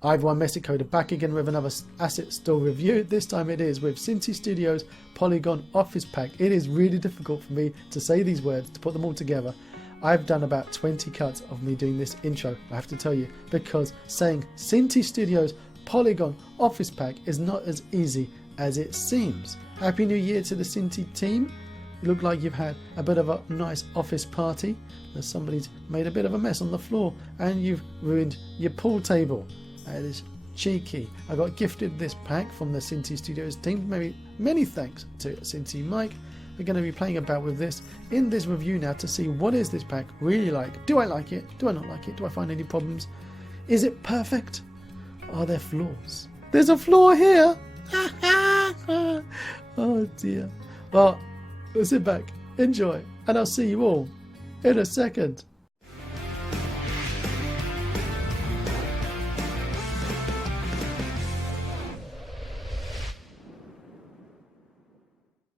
I've One Mexico back again with another asset store review. This time it is with Synty Studios Polygon Office Pack. It is really difficult for me to say these words, to put them all together. I've done about 20 cuts of me doing this intro, I have to tell you, because saying Synty Studios Polygon Office Pack is not as easy as it seems. Happy New Year to the Synty team. You look like you've had a bit of a nice office party. Somebody's made a bit of a mess on the floor and you've ruined your pool table. That is cheeky. I got gifted this pack from the Synty Studios team. Many thanks to Synty Mike. We're going to be playing about with this in this review now to see what is this pack really like. Do I like it? Do I not like it? Do I find any problems? Is it perfect? Are there flaws? There's a flaw here. Oh dear. Well, sit back, enjoy, and I'll see you all in a second.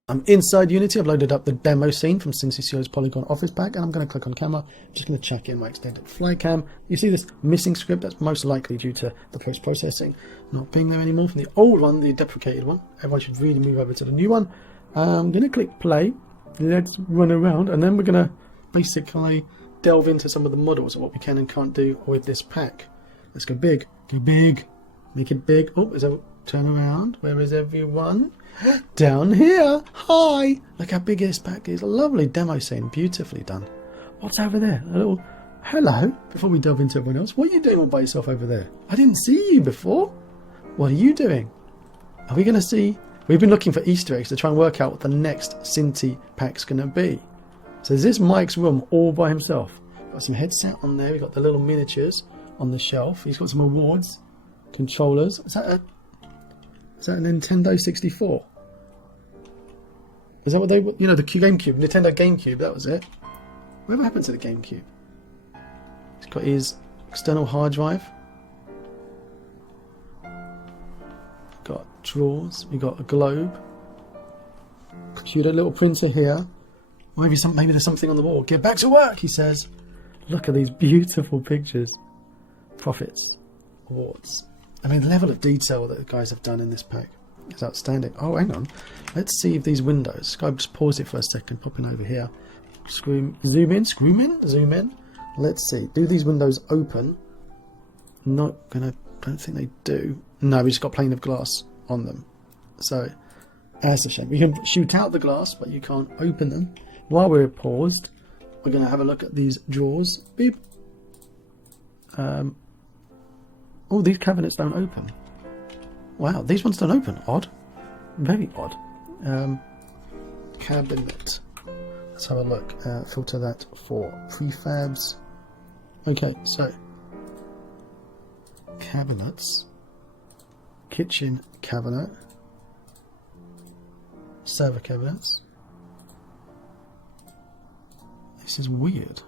I'm inside Unity. I've loaded up the demo scene from Synty Studios Polygon Office Pack, and I'm going to click on camera. I'm just going to check in my extended flycam. You see this missing script? That's most likely due to the post-processing not being there anymore from the old one, the deprecated one. Everyone should really move over to the new one. I'm going to click play. Let's run around, and then we're going to basically delve into some of the models of what we can and can't do with this pack. Let's go big. Go big. Make it big. Oh, is there... Turn around. Where is everyone? Down here. Hi. Look how big this pack is. A lovely demo scene. Beautifully done. What's over there? A little hello. Before we delve into everyone else, what are you doing all by yourself over there? I didn't see you before. What are you doing? Are we going to see... We've been looking for Easter eggs to try and work out what the next Synty pack's going to be. So is this Mike's room all by himself? Got some headset on there. We've got the little miniatures on the shelf. He's got some awards. Controllers. Is that a Nintendo 64? Is that what they... You know, the GameCube. Nintendo GameCube, that was it. Whatever happened to the GameCube? He's got his external hard drive. Got drawers. We got a globe. Computer, little printer here. Maybe there's something on the wall. Get back to work, he says. Look at these beautiful pictures. Profits. Awards. I mean, the level of detail that the guys have done in this pack is outstanding. Oh, hang on. Let's see if these windows... I'll just pause it for a second, popping over here. Zoom in. Let's see. Do these windows open? Don't think they do. No, we just got pane of glass on them. So, that's a shame. You can shoot out the glass, but you can't open them. While we're paused, we're going to have a look at these drawers. Beep. Oh, these cabinets don't open. Wow, these ones don't open. Odd. Very odd. Cabinet. Let's have a look. Filter that for prefabs. Okay, so cabinets. Kitchen cabinet. Server cabinets. This is weird.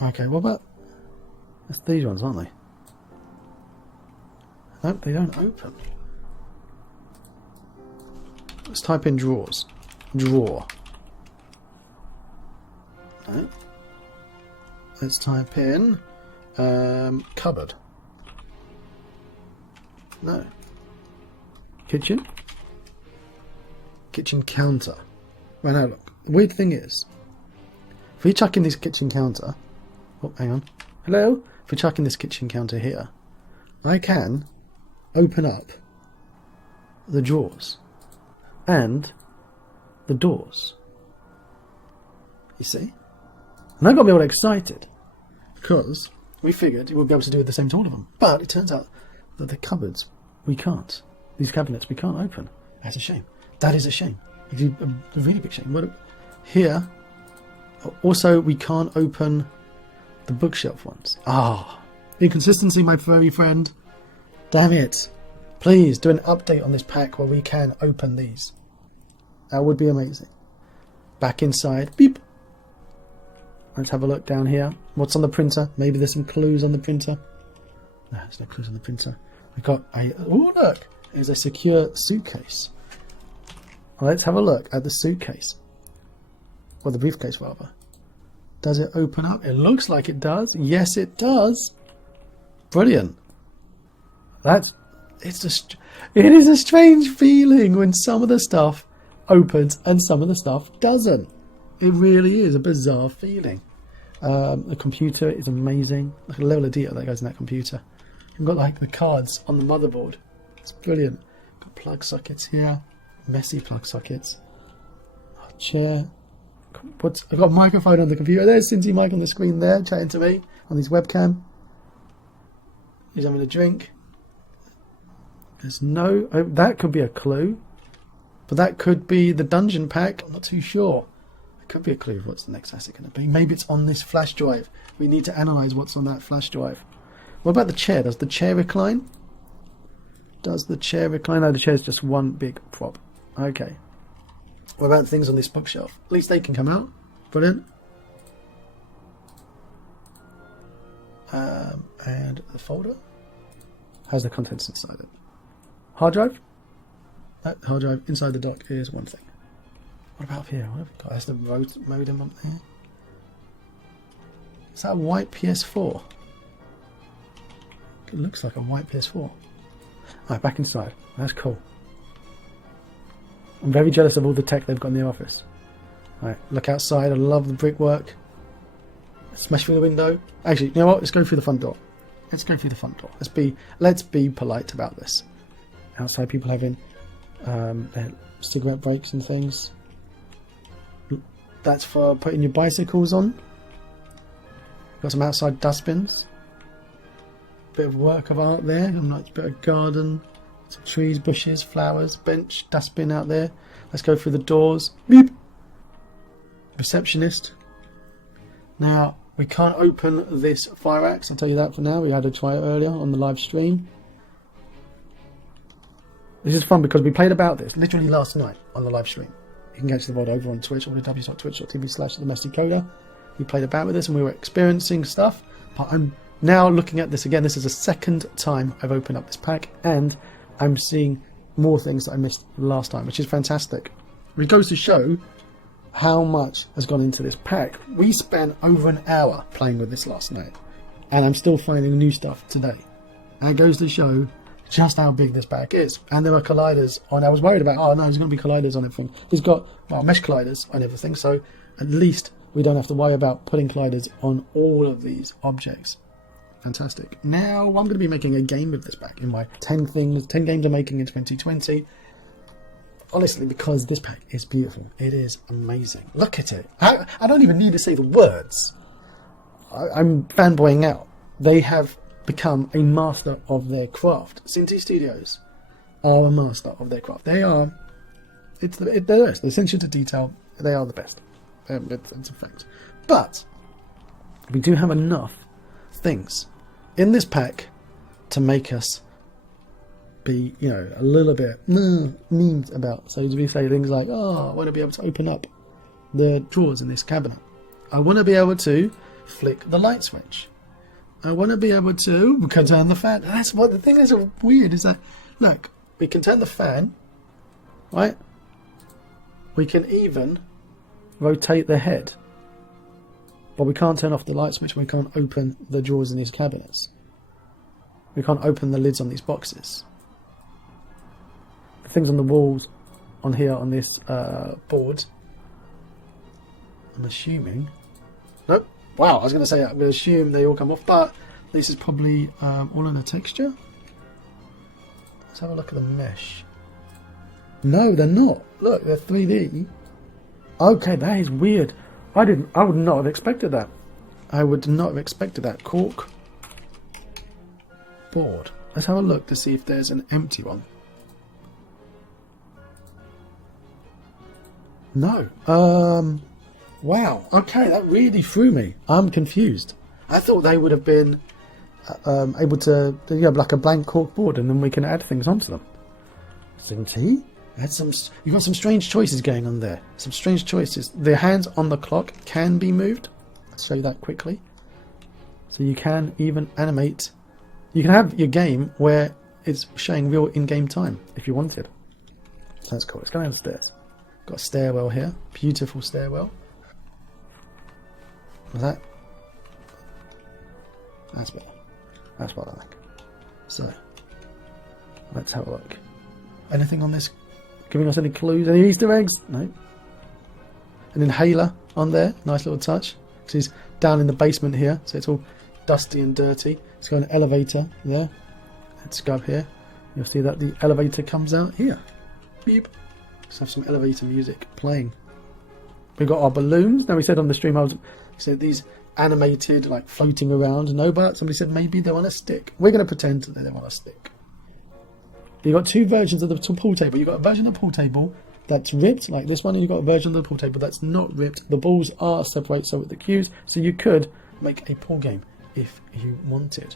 Okay, what about... That's these ones, aren't they? Nope, they don't open. Let's type in drawers. Drawer. No. Let's type in cupboard. No. Kitchen. Kitchen counter. Right, now look. The weird thing is, if we chuck in this kitchen counter... Oh, hang on. Hello? If we chuck in this kitchen counter here, I can open up the drawers and the doors. You see? And I got me all excited because we figured we'd be able to do the same to all of them. But it turns out that the cupboards, we can't. These cabinets, we can't open. That's a shame. That is a shame. It's a really big shame. But here, also, we can't open the bookshelf ones. Ah, inconsistency, my furry friend. Damn it. Please do an update on this pack where we can open these. That would be amazing. Back inside. Beep. Let's have a look down here. What's on the printer? Maybe there's some clues on the printer. No, there's no clues on the printer. We've got a... Oh, look. There's a secure suitcase. Well, let's have a look at the suitcase. Or the briefcase, rather. Does it open up? It looks like it does. Yes, it does. Brilliant. It is a strange feeling when some of the stuff opens and some of the stuff doesn't. It really is a bizarre feeling. The computer is amazing. Look at the level of detail that goes in that computer. You've got like the cards on the motherboard. It's brilliant. Got plug sockets here. Messy plug sockets. A chair. I've got a microphone on the computer. There's Synty Mike on the screen there, chatting to me on his webcam. He's having a drink. There's no... that could be a clue. But that could be the dungeon pack. I'm not too sure. It could be a clue of what's the next asset going to be. Maybe it's on this flash drive. We need to analyse what's on that flash drive. What about the chair? Does the chair recline? Does the chair recline? No, the chair is just one big prop. Okay. What about things on this bookshelf? At least they can come out. Brilliant. And the folder has the contents inside it. Hard drive? That hard drive inside the dock is one thing. What about up here? What have we got? There's the modem up there. Is that a white PS4? It looks like a white PS4. Alright, back inside. That's cool. I'm very jealous of all the tech they've got in the office. Alright, look outside. I love the brickwork. Smash through the window. Actually, you know what? Let's go through the front door. Let's go through the front door. Let's be polite about this. Outside, people having their cigarette breaks and things. That's for putting your bicycles on. Got some outside dustbins. Bit of work of art there. And like a bit of garden. Some trees, bushes, flowers, bench, dustbin out there. Let's go through the doors. Beep. Receptionist. Now, we can't open this fire axe. I'll tell you that for now. We had to try it earlier on the live stream. This is fun because we played about this literally last night on the live stream. You can catch the VOD over on Twitch, www.twitch.tv/TheMessyCoder. We played about with this and we were experiencing stuff. But I'm now looking at this again. This is the second time I've opened up this pack and I'm seeing more things that I missed last time, which is fantastic. It goes to show how much has gone into this pack. We spent over an hour playing with this last night and I'm still finding new stuff today. And it goes to show just how big this pack is. And there are colliders on. I was worried about, oh no, there's going to be colliders on everything. He's got mesh colliders on everything, so at least we don't have to worry about putting colliders on all of these objects. Fantastic. Now I'm going to be making a game of this pack in my 10 games I'm making in 2020. Honestly, because this pack is beautiful. It is amazing. Look at it. I don't even need to say the words. I'm fanboying out. They have become a master of their craft. Synty Studios are a master of their craft. They are. They're the best. The attention to detail. They are the best. It's a fact. But we do have enough things in this pack to make us be, a little bit memed about. So as we say things like, oh, I want to be able to open up the drawers in this cabinet. I want to be able to flick the light switch. I want to be able to turn the fan. That's what the thing is weird is that, look, we can turn the fan, right? We can even rotate the head. But we can't turn off the light switch. We can't open the drawers in these cabinets. We can't open the lids on these boxes. The things on the walls on here on this board, I'm assuming. Nope. Wow, I was going to say I'm going to assume they all come off, but this is probably all in a texture. Let's have a look at the mesh. No, they're not. Look, they're 3D. Okay, that is weird. I would not have expected that. I would not have expected that. Cork board. Let's have a look to see if there's an empty one. No. Wow. Okay, that really threw me. I'm confused. I thought they would have been able to, like a blank cork board, and then we can add things onto them. Synty? You've got some strange choices going on there. Some strange choices. The hands on the clock can be moved. Let's show you that quickly. So you can even animate. You can have your game where it's showing real in-game time if you wanted. So that's cool. Let's go downstairs. Got a stairwell here. Beautiful stairwell. That's better. That's what I like. So let's have a look. Anything on this giving us any clues? Any Easter eggs? No. An inhaler on there, nice little touch. Because he's down in the basement here, so it's all dusty and dirty. Let's go an elevator there. Let's go up here. You'll see that the elevator comes out here. Beep. Let's have some elevator music playing. We've got our balloons. Now we said on the stream, said these animated, like floating around. No, but somebody said maybe they're on a stick. We're going to pretend that they're on a stick. You've got two versions of the pool table. You've got a version of the pool table that's ripped, like this one, and you've got a version of the pool table that's not ripped. The balls are separate, so with the cues, so you could make a pool game if you wanted.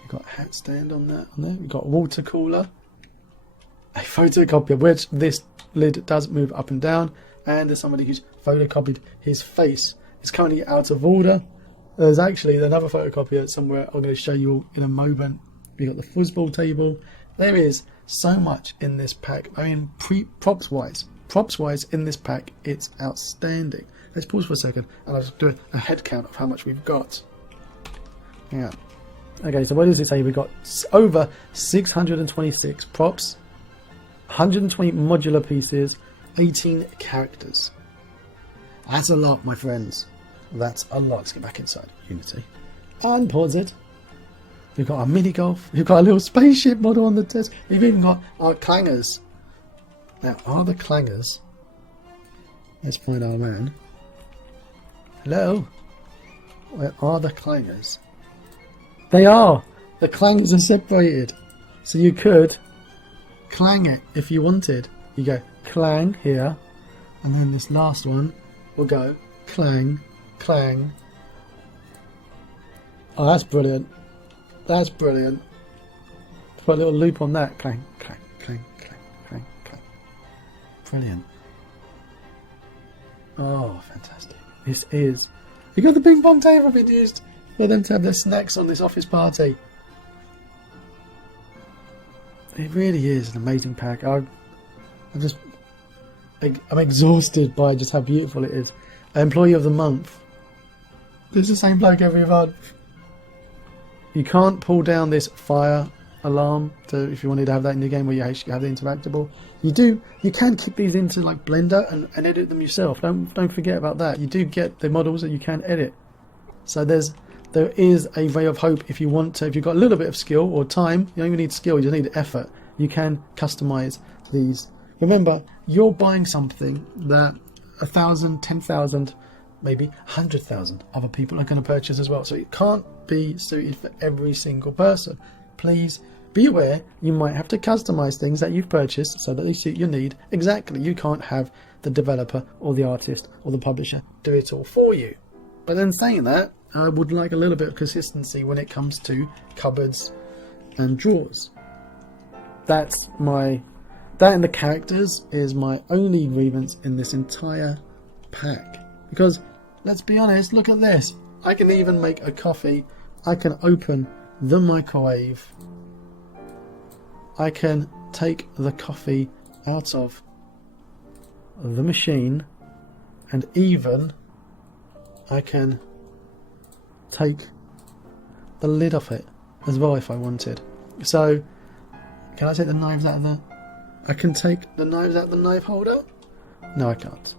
You've got a hat stand on that. On there, you've got a water cooler, a photocopier, which this lid does move up and down, and there's somebody who's photocopied his face. It's currently out of order. There's actually another photocopier somewhere I'm going to show you in a moment. You've got the foosball table. There is so much in this pack. I mean, props wise in this pack, it's outstanding. Let's pause for a second and I'll just do a head count of how much we've got. Yeah. Okay, so what does it say? We've got over 626 props, 120 modular pieces, 18 characters. That's a lot, my friends. That's a lot. Let's get back inside Unity. Unpause it. We've got our mini golf. We've got a little spaceship model on the desk. We've even got our clangers. Now, are the clangers? Let's find our man. Hello? Where are the clangers? They are! The clangers are separated. So you could clang it if you wanted. You go clang here, and then this last one will go clang, clang. Oh, that's brilliant. That's brilliant. Put a little loop on that. Clang, clang, clang, clang, clang, clang. Brilliant. Oh, fantastic. This is... You got the ping pong table being used for them to have their snacks on this office party. It really is an amazing pack. I'm exhausted by just how beautiful it is. Employee of the month. It's the same bloke every month. You can't pull down this fire alarm if you wanted to have that in your game where you actually have the interactable. You can kick these into like Blender and edit them yourself. Don't forget about that. You do get the models that you can edit. So there is a ray of hope if you want to. If you've got a little bit of skill or time, you don't even need skill, you just need effort. You can customize these. Remember, you're buying something that 1,000, 10,000, maybe 100,000 other people are going to purchase as well. So it can't be suited for every single person. Please be aware you might have to customize things that you've purchased so that they suit your need. Exactly, you can't have the developer or the artist or the publisher do it all for you. But then saying that, I would like a little bit of consistency when it comes to cupboards and drawers. That and the characters is my only grievance in this entire pack. Because, let's be honest, look at this. I can even make a coffee. I can open the microwave. I can take the coffee out of the machine. And even I can take the lid off it as well if I wanted. So, can I take the knives out of the... I can take the knives out of the knife holder? No, I can't.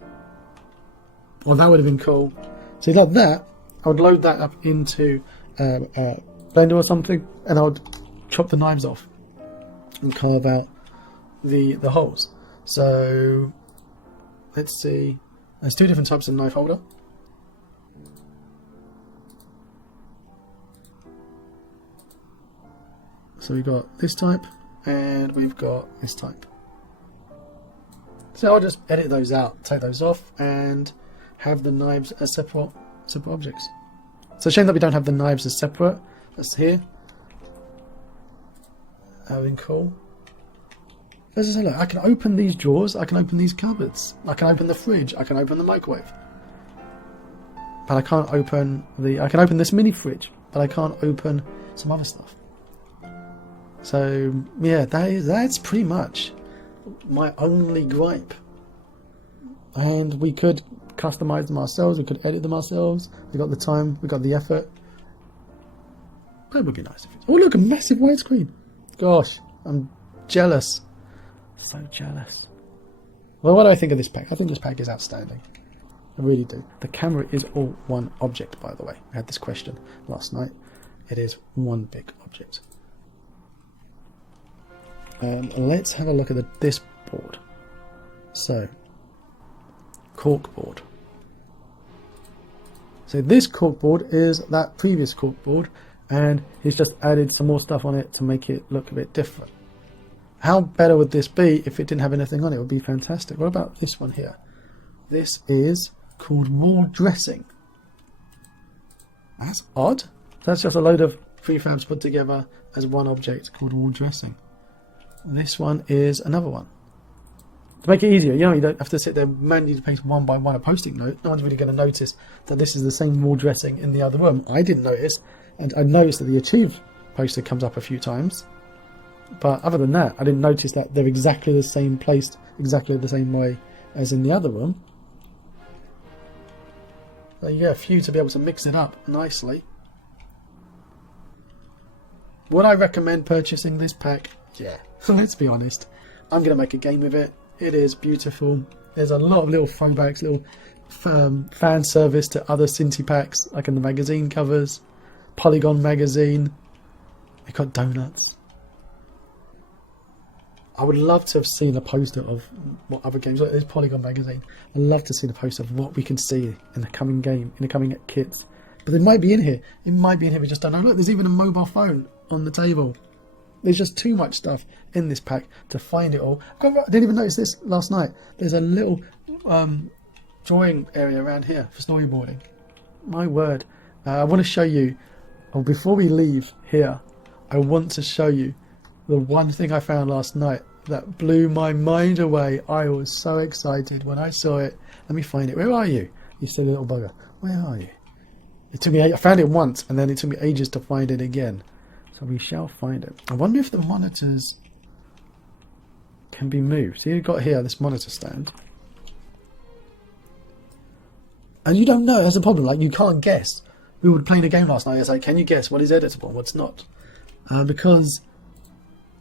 Well, that would have been cool. So like that, I would load that up into Blender or something, and I would chop the knives off and carve out the holes. So let's see. There's two different types of knife holder. So we've got this type, and we've got this type. So I'll just edit those out, take those off, and have the knives as separate objects. It's a shame that we don't have the knives as separate. That's here. That would be cool. Let's just say, look, I can open these drawers, I can open these cupboards, I can open the fridge, I can open the microwave. But I can't open I can open this mini fridge, but I can't open some other stuff. So yeah, that's pretty much my only gripe. And we could customize them ourselves. We could edit them ourselves. We got the time. We got the effort. But it would be nice if it's... Oh, look, a massive widescreen. Gosh, I'm jealous. So jealous. Well, what do I think of this pack? I think this pack is outstanding. I really do. The camera is all one object, by the way. I had this question last night. It is one big object. Let's have a look at this board. So, cork board. So this cork board is that previous cork board, and he's just added some more stuff on it to make it look a bit different. How better would this be if it didn't have anything on it? It would be fantastic. What about this one here? This is called wall dressing. That's odd. That's just a load of prefabs put together as one object called wall dressing. This one is another one. To make it easier, you don't have to sit there manually to paste one by one a post-it note. No one's really going to notice that this is the same wall dressing in the other room. I didn't notice, and I noticed that the Achieve poster comes up a few times. But other than that, I didn't notice that they're exactly the same, placed exactly the same way as in the other room. So you get a few to be able to mix it up nicely. Would I recommend purchasing this pack? Yeah, let's be honest. I'm going to make a game with it. It is beautiful. There's a lot of little throwbacks, little fan service to other Synty packs, like in the magazine covers. Polygon magazine. They got donuts. I would love to have seen a poster of what other games, like this Polygon magazine. I'd love to see the poster of what we can see in the coming game, in the coming kits. But it might be in here. It might be in here, we just don't know. Look, there's even a mobile phone on the table. There's just too much stuff in this pack to find it all. I didn't even notice this last night. There's a little drawing area around here for storyboarding. My word. I want to show you, before we leave here, I want to show you the one thing I found last night that blew my mind away. I was so excited when I saw it. Let me find it. Where are you? You silly little bugger. Where are you? It took me. I found it once, and then it took me ages to find it again. So we shall find it. I wonder if the monitors can be moved. So you've got here this monitor stand, and you don't know. That's a problem. Like, you can't guess. We were playing a game last night. It's like, can you guess what is editable and what's not? Because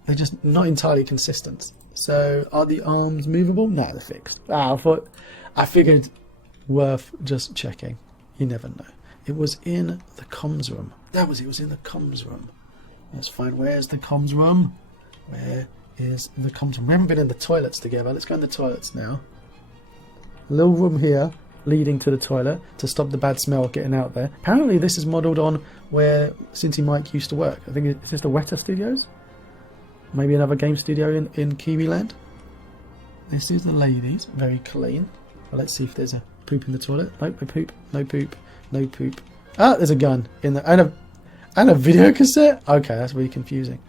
they're just not entirely consistent. So are the arms movable? No, they're fixed. I figured worth just checking. You never know. It was in the comms room. That was it. It was in the comms room. Let's find, where's the comms room? Where is the comms room? We haven't been in the toilets together. Let's go in the toilets now. A little room here leading to the toilet to stop the bad smell getting out there. Apparently this is modelled on where Synty Mike used to work. I think is this the Weta Studios? Maybe another game studio in Kiwiland. This is the ladies. Very clean. Well, let's see if there's a poop in the toilet. Nope, no poop. No poop. No poop. Ah, there's a gun in there. And a video cassette? Okay, that's really confusing.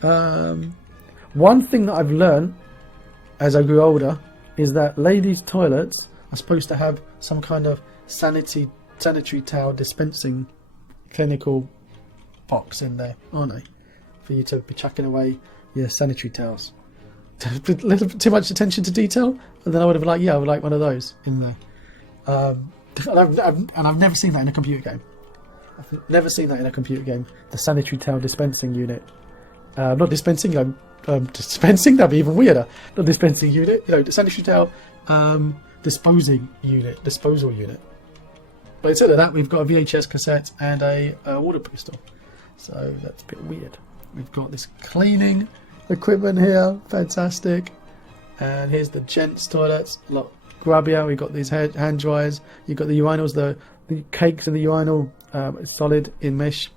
One thing that I've learned as I grew older is that ladies' toilets are supposed to have some kind of sanitary towel dispensing clinical box in there, aren't they? For you to be chucking away your sanitary towels. A little bit too much attention to detail, and then I would have liked, I would like one of those in there. And I've never seen that in a computer game. I've never seen that in a computer game. The sanitary towel dispensing unit. Not dispensing, dispensing, that'd be even weirder. Not dispensing unit, the sanitary towel disposal unit. But instead of that, we've got a VHS cassette and a water pistol. So that's a bit weird. We've got this cleaning equipment here, fantastic. And here's the gents' toilets, a lot grubbier. We've got these hand dryers. You've got the urinals, the cakes in the urinal, solid in mesh,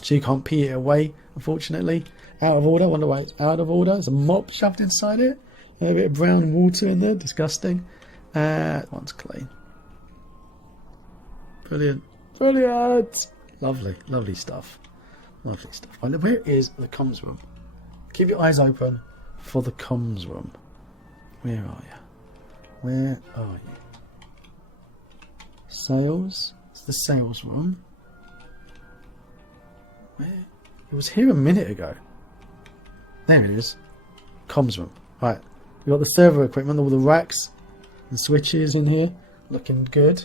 so you can't pee it away, unfortunately. Out of order. Wonder why it's out of order. There's a mop shoved inside it. A bit of brown water in there, disgusting. That one's clean. Brilliant. Lovely stuff. Right, where is the comms room? Keep your eyes open for the comms room. Where are you? Sales. It's the sales room. Where? It was here a minute ago. There it is. Comms room. Right. We've got the server equipment, all the racks, the switches in here. looking good.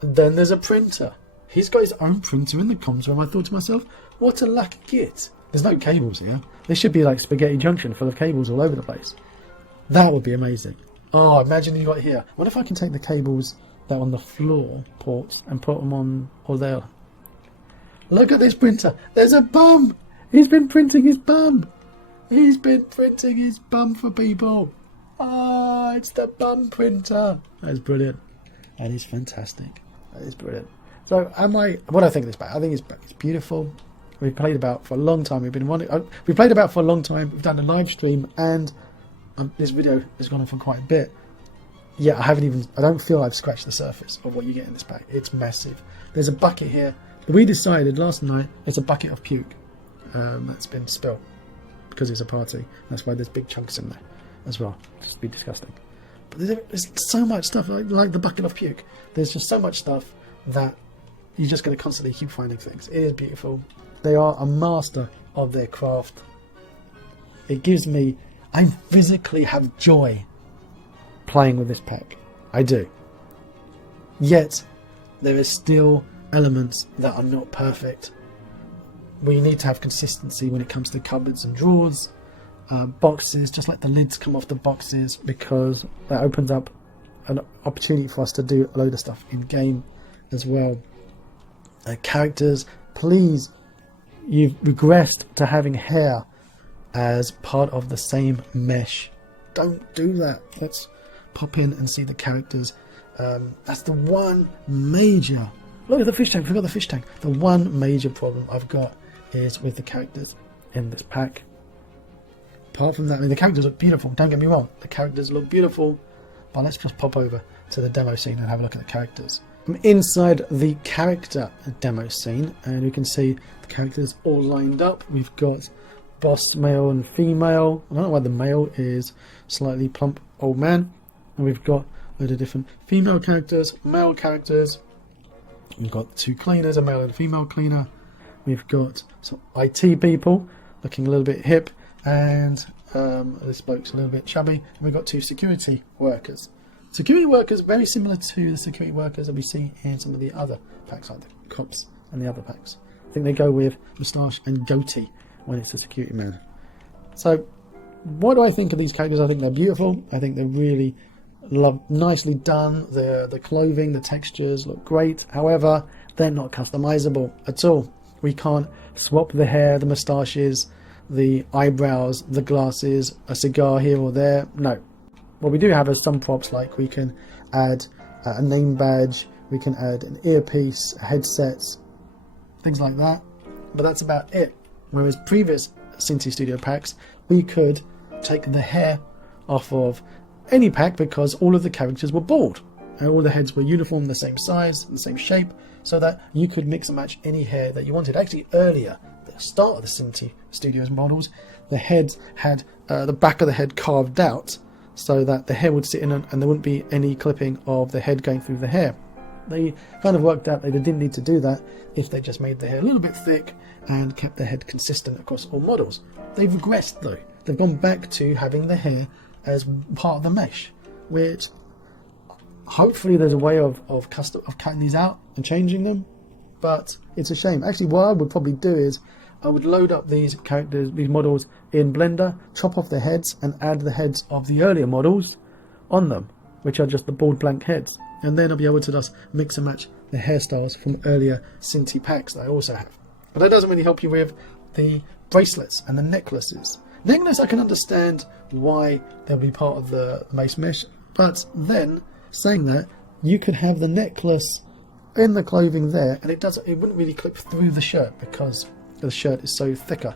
And then there's a printer. He's got his own printer in the comms room. I thought to myself, what a lucky git. There's no cables here. There should be like Spaghetti Junction full of cables all over the place. That would be amazing. Oh, imagine you got here. What if I can take the cables that are on the floor ports and put them on all there? Look at this printer. There's a bum. He's been printing his bum. He's been printing his bum for people. Ah, it's the bum printer. That is brilliant. That is fantastic. That is brilliant. So, what do I think of this back? I think it's beautiful. We've played about for a long time. We played about for a long time. We've done a live stream, and this video has gone on for quite a bit. Yeah, I don't feel I've scratched the surface of what you get in this pack. It's massive. There's a bucket here. We decided last night it's a bucket of puke that's been spilled because it's a party. That's why there's big chunks in there as well. Just be disgusting. But there's so much stuff like the bucket of puke. There's just so much stuff that you're just going to constantly keep finding things. It is beautiful. They are a master of their craft. It gives me... I physically have joy playing with this pack. I do. Yet, there is still elements that are not perfect. We need to have consistency when it comes to cupboards and drawers, boxes, just let the lids come off the boxes, because that opens up an opportunity for us to do a load of stuff in game as well. Characters, please, you've regressed to having hair as part of the same mesh. Don't do that. Let's pop in and see the characters. That's the one major... Look at the fish tank. Forgot the fish tank. The one major problem I've got is with the characters in this pack. Apart from that, I mean, the characters look beautiful. Don't get me wrong. The characters look beautiful. But let's just pop over to the demo scene and have a look at the characters. I'm inside the character demo scene, and we can see the characters all lined up. We've got boss male and female. I don't know why the male is slightly plump old man. And we've got a load of different female characters, male characters. We've got two cleaners, a male and a female cleaner. We've got some IT people looking a little bit hip, and this bloke's a little bit chubby. And we've got two security workers. Security workers very similar to the security workers that we see in some of the other packs, like the cops and the other packs. I think they go with moustache and goatee when it's a security man. So, what do I think of these characters? I think they're beautiful. I think they're really nicely done. The clothing, the textures look great. However, they're not customizable at all. We can't swap the hair, the moustaches, the eyebrows, the glasses, a cigar here or there. No. What we do have is some props, like we can add a name badge, we can add an earpiece, headsets, things like that. But that's about it. Whereas previous Synty Studio packs, we could take the hair off of any pack because all of the characters were bald. And all the heads were uniform, the same size, the same shape, so that you could mix and match any hair that you wanted. Actually, earlier, at the start of the Synty Studios models, the heads had the back of the head carved out, so that the hair would sit in and there wouldn't be any clipping of the head going through the hair. They kind of worked out that they didn't need to do that if they just made the hair a little bit thick and kept the head consistent across all models. They've regressed though. They've gone back to having the hair as part of the mesh, which hopefully there's a way of cutting these out and changing them, but it's a shame. Actually, what I would probably do is I would load up these characters, these models in Blender, chop off the heads and add the heads of the earlier models on them, which are just the bald blank heads. And then I'll be able to just mix and match the hairstyles from earlier Synty packs that I also have. But that doesn't really help you with the bracelets and the necklaces. Necklace, I can understand why they'll be part of the base mesh, but then, saying that, you could have the necklace in the clothing there, and it wouldn't really clip through the shirt because the shirt is so thicker.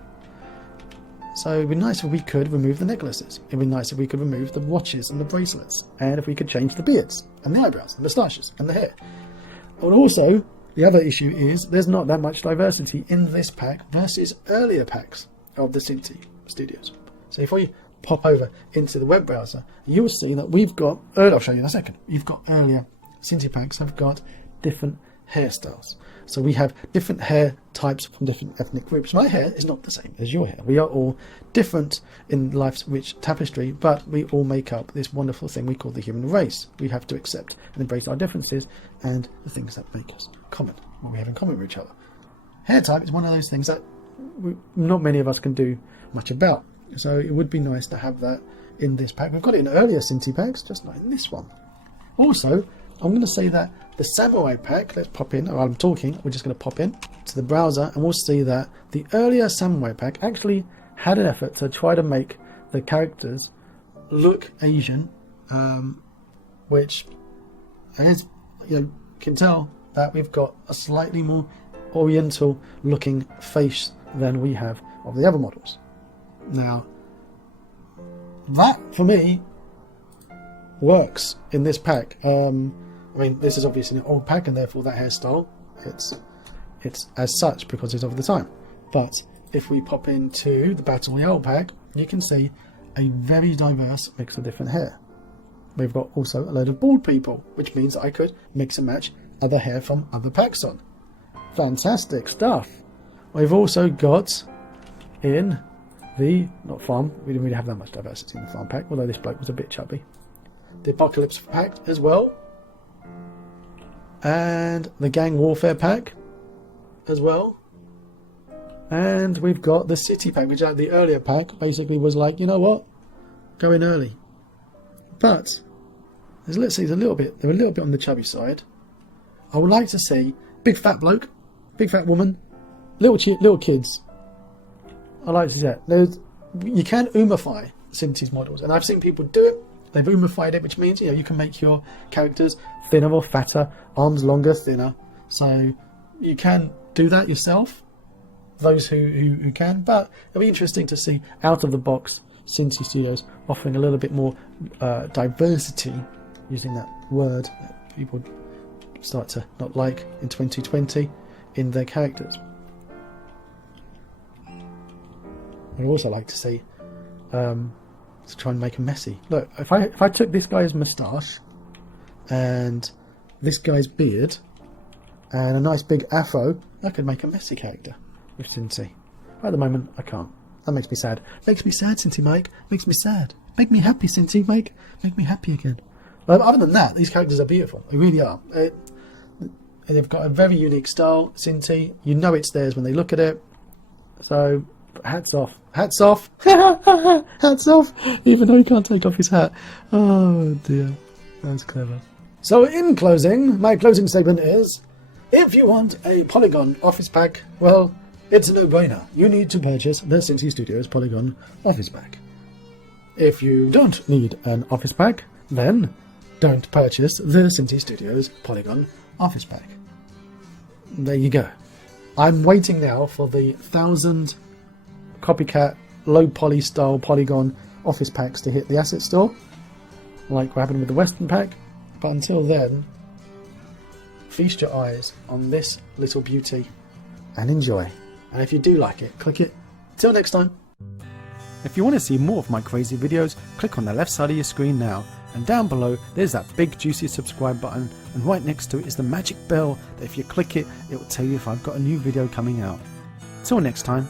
So it'd be nice if we could remove the necklaces. It'd be nice if we could remove the watches and the bracelets, and if we could change the beards and the eyebrows, the moustaches and the hair. And also, the other issue is there's not that much diversity in this pack versus earlier packs of the Synty Studios. So if we pop over into the web browser, you'll see that we've got, I'll show you in a second, you've got earlier Synty packs have got different hairstyles. So we have different hair types from different ethnic groups. My hair is not the same as your hair. We are all different in life's rich tapestry, but we all make up this wonderful thing we call the human race. We have to accept and embrace our differences and the things that make us common, what we have in common with each other. Hair type is one of those things that not many of us can do much about. So it would be nice to have that in this pack. We've got it in earlier Synty packs, just not in this one. Also, I'm going to say that the Samurai pack, let's pop in, while I'm talking, we're just going to pop in to the browser and we'll see that the earlier Samurai pack actually had an effort to try to make the characters look Asian, which is, can tell that we've got a slightly more oriental looking face than we have of the other models. Now, that for me works in this pack. I mean, this is obviously an old pack and therefore that hairstyle, it's as such because it's of the time. But if we pop into the Battle Royale pack, you can see a very diverse mix of different hair. We've got also a load of bald people, which means I could mix and match other hair from other packs on. Fantastic stuff. We've also got in the, not farm, we didn't really have that much diversity in the farm pack, although this bloke was a bit chubby. The Apocalypse pack as well. And the Gang Warfare pack as well. And we've got the City pack, which the earlier pack basically was like, you know what, go in early. But let's see, they're a little bit on the chubby side. I would like to see big fat bloke, big fat woman, little kids. I like to see that. You can umify Synty's models, and I've seen people do it. They've umified it, which means you can make your characters thinner or fatter, arms longer, thinner. So you can do that yourself, those who can. But it'll be interesting to see out of the box Synty Studios offering a little bit more diversity, using that word that people start to not like in 2020, in their characters. I'd also like to see to try and make him messy. Look, if I took this guy's moustache and this guy's beard and a nice big afro, I could make a messy character with Synty. At the moment, I can't. That makes me sad. Makes me sad, Synty Mike. Makes me sad. Make me happy, Synty Mike. Make me happy again. Other than that, these characters are beautiful. They really are. They've got a very unique style, Synty. You know it's theirs when they look at it. So, hats off. Hats off. Hats off. Even though he can't take off his hat. Oh dear. That's clever. So in closing, my closing statement is, if you want a Polygon office pack, well, it's a no-brainer. You need to purchase the Synty Studios Polygon office pack. If you don't need an office pack, then don't purchase the Synty Studios Polygon office pack. There you go. I'm waiting now for the 1,000 copycat low poly style Polygon office packs to hit the asset store, like what happened with the Western pack. But until then, feast your eyes on this little beauty and enjoy. And if you do like it, click it. Till next time. If you want to see more of my crazy videos, click on the left side of your screen now, and down below there's that big juicy subscribe button, and right next to it is the magic bell that if you click it, it will tell you if I've got a new video coming out. Till next time.